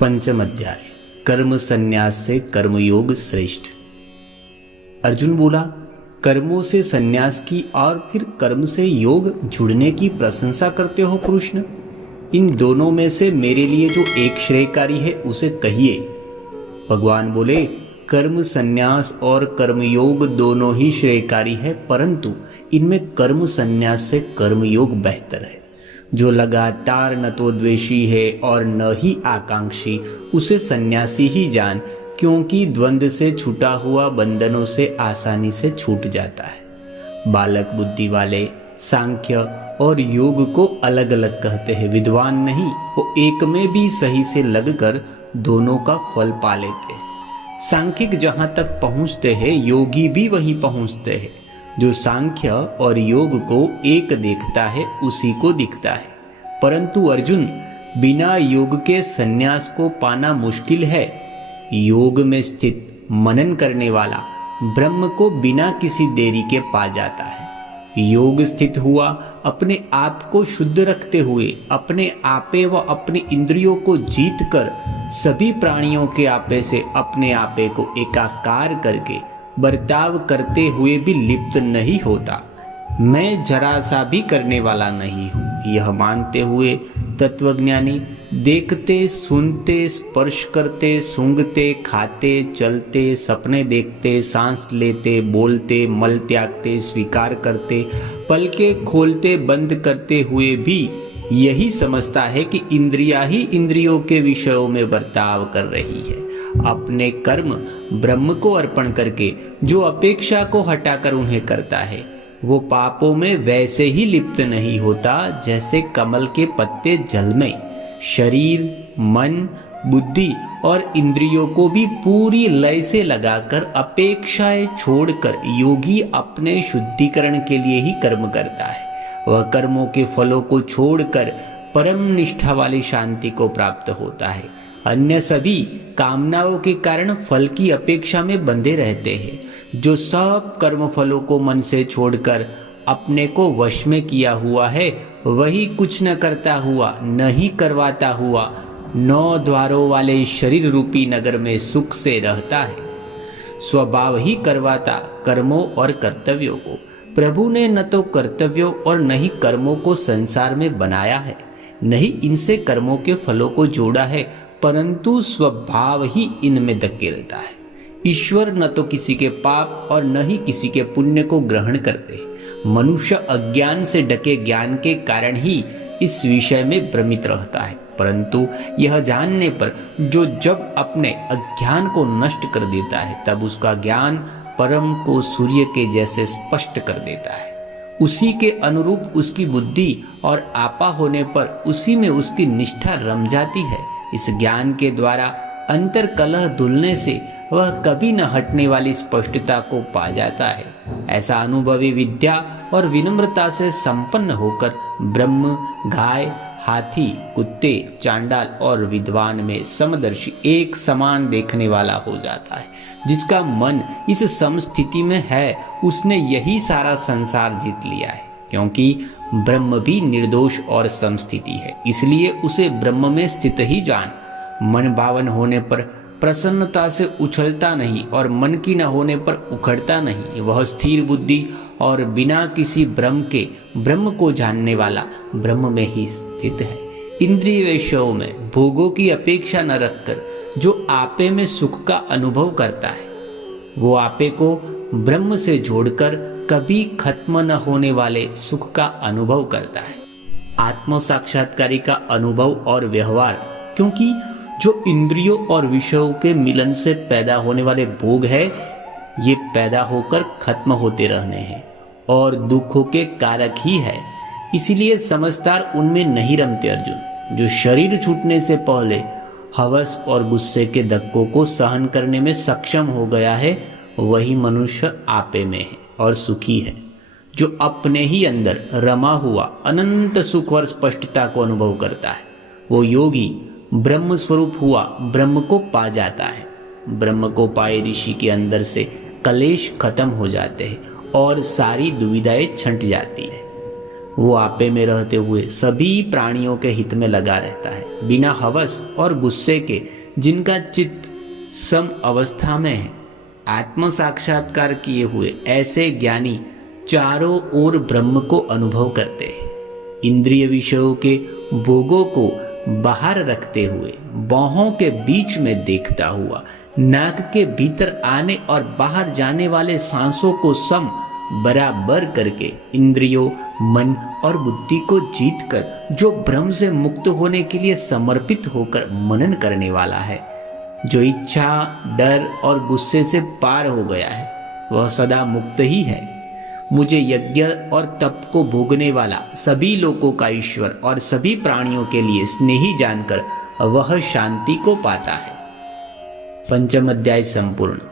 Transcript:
पंचम अध्याय कर्म संन्यास से कर्मयोग श्रेष्ठ। अर्जुन बोला, कर्मों से संन्यास की और फिर कर्म से योग जुड़ने की प्रशंसा करते हो कृष्ण। इन दोनों में से मेरे लिए जो एक श्रेयकारी है उसे कहिए। भगवान बोले, कर्म संन्यास और कर्मयोग दोनों ही श्रेयकारी है, परंतु इनमें कर्म संन्यास से कर्मयोग बेहतर है। जो लगातार न तो द्वेषी है और न ही आकांक्षी, उसे सन्यासी ही जान, क्योंकि द्वंद्व से छूटा हुआ बंधनों से आसानी से छूट जाता है। बालक बुद्धि वाले सांख्य और योग को अलग अलग कहते हैं, विद्वान नहीं, वो एक में भी सही से लगकर दोनों का फल पा लेते हैं। सांख्यिक जहां तक पहुंचते हैं, योगी भी वहीं पहुंचते हैं। जो सांख्य और योग को एक देखता है उसी को दिखता है। परंतु अर्जुन, बिना योग के संन्यास को पाना मुश्किल है। योग में स्थित मनन करने वाला ब्रह्म को बिना किसी देरी के पा जाता है। योग स्थित हुआ अपने आप को शुद्ध रखते हुए, अपने आपे व अपने इंद्रियों को जीत कर, सभी प्राणियों के आपे से अपने आपे को एकाकार करके बर्ताव करते हुए भी लिप्त नहीं होता। मैं जरा सा भी करने वाला नहीं हूँ, यह मानते हुए तत्वज्ञानी देखते, सुनते, स्पर्श करते, सूंघते, खाते, चलते, सपने देखते, सांस लेते, बोलते, मल त्यागते, स्वीकार करते, पलके खोलते बंद करते हुए भी यही समझता है कि इंद्रियां ही इंद्रियों के विषयों में बर्ताव कर रही है। अपने कर्म ब्रह्म को अर्पण करके जो अपेक्षा को हटाकर उन्हें करता है, वो पापों में वैसे ही लिप्त नहीं होता जैसे कमल के पत्ते जल में। शरीर, मन, बुद्धि और इंद्रियों को भी पूरी लय से लगाकर अपेक्षाएं छोड़कर योगी अपने शुद्धिकरण के लिए ही कर्म करता है। वह कर्मों के फलों को छोड़कर परम निष्ठा वाली शांति को प्राप्त होता है। अन्य सभी कामनाओं के कारण फल की अपेक्षा में बंधे रहते हैं। जो सब कर्म फलों को मन से छोड़कर अपने को वश में किया हुआ है, वही कुछ न करता हुआ, न ही करवाता हुआ 9 द्वारों वाले शरीर रूपी नगर में सुख से रहता है। स्वभाव ही करवाता कर्मों और कर्तव्यों को। प्रभु ने न तो कर्तव्यों और न ही कर्मों को संसार में बनाया है, न ही इनसे कर्मों के फलों को जोड़ा है, परंतु स्वभाव ही इनमें धकेलता है। ईश्वर न तो किसी के पाप और न ही किसी के पुण्य को ग्रहण करते। मनुष्य अज्ञान से ढके ज्ञान के कारण ही इस विषय में भ्रमित रहता है, परंतु यह जानने पर जो जब अपने अज्ञान को नष्ट कर देता है, तब उसका ज्ञान परम को सूर्य के जैसे स्पष्ट कर देता है। उसी के अनुरूप उसकी बुद्धि और आपा होने पर उसी में उसकी निष्ठा रम जाती है। इस ज्ञान के द्वारा अंतर कलह धुलने से वह कभी न हटने वाली स्पष्टता को पा जाता है। ऐसा अनुभवी विद्या और विनम्रता से संपन्न होकर ब्रह्म, गाय, हाथी, कुत्ते, चांडाल और विद्वान में समदर्शी एक समान देखने वाला हो जाता है। जिसका मन इस समस्थिति में है, उसने यही सारा संसार जीत लिया है, क्योंकि ब्रह्म भी निर्दोष और समस्थिति है। इसलिए उसे ब्रह्म में स्थित ही जान। मन भावन होने पर प्रसन्नता से उछलता नहीं और मन की न होने पर उखड़ता नहीं। वह स्थिर बुद्धि और बिना किसी भ्रम के ब्रह्म को जानने वाला ब्रह्म में ही स्थित है। इंद्रिय विषयों में भोगों की अपेक्षा न रखकर जो आपे में सुख का अनुभव करता है, वो आपे को ब्रह्म से जोड़कर कभी खत्म न होने वाले सुख का अनुभव करता है। आत्म साक्षात्कारी का अनुभव और व्यवहार, क्योंकि जो इंद्रियों और विषयों के मिलन से पैदा होने वाले भोग है, ये पैदा होकर खत्म होते रहने हैं और दुखों के कारक ही है। इसीलिए समझदार उनमें नहीं रमते। अर्जुन, जो शरीर छूटने से पहले हवस और गुस्से के धक्कों को सहन करने में सक्षम हो गया है, वही मनुष्य आपे में है और सुखी है। जो अपने ही अंदर रमा हुआ अनंत सुख और स्पष्टता को अनुभव करता है, वो योगी ब्रह्म स्वरूप हुआ ब्रह्म को पा जाता है। ब्रह्म को पाए ऋषि के अंदर से कलेश खत्म हो जाते हैं और सारी दुविधाएं छंट जाती है। वो आपे में रहते हुए सभी प्राणियों के हित में लगा रहता है, बिना हवस और गुस्से के, जिनका चित्त सम अवस्था में है। आत्म साक्षात्कार किए हुए ऐसे ज्ञानी चारों ओर ब्रह्म को अनुभव करते हैं। इंद्रिय विषयों के भोगों को बाहर रखते हुए, बाहों के बीच में देखता हुआ, नाक के भीतर आने और बाहर जाने वाले सांसों को सम बराबर करके, इंद्रियों, मन और बुद्धि को जीतकर जो ब्रह्म से मुक्त होने के लिए समर्पित होकर मनन करने वाला है, जो इच्छा, डर और गुस्से से पार हो गया है, वह सदा मुक्त ही है। मुझे यज्ञ और तप को भोगने वाला, सभी लोगों का ईश्वर और सभी प्राणियों के लिए स्नेही जानकर वह शांति को पाता है। पंचम अध्याय संपूर्ण।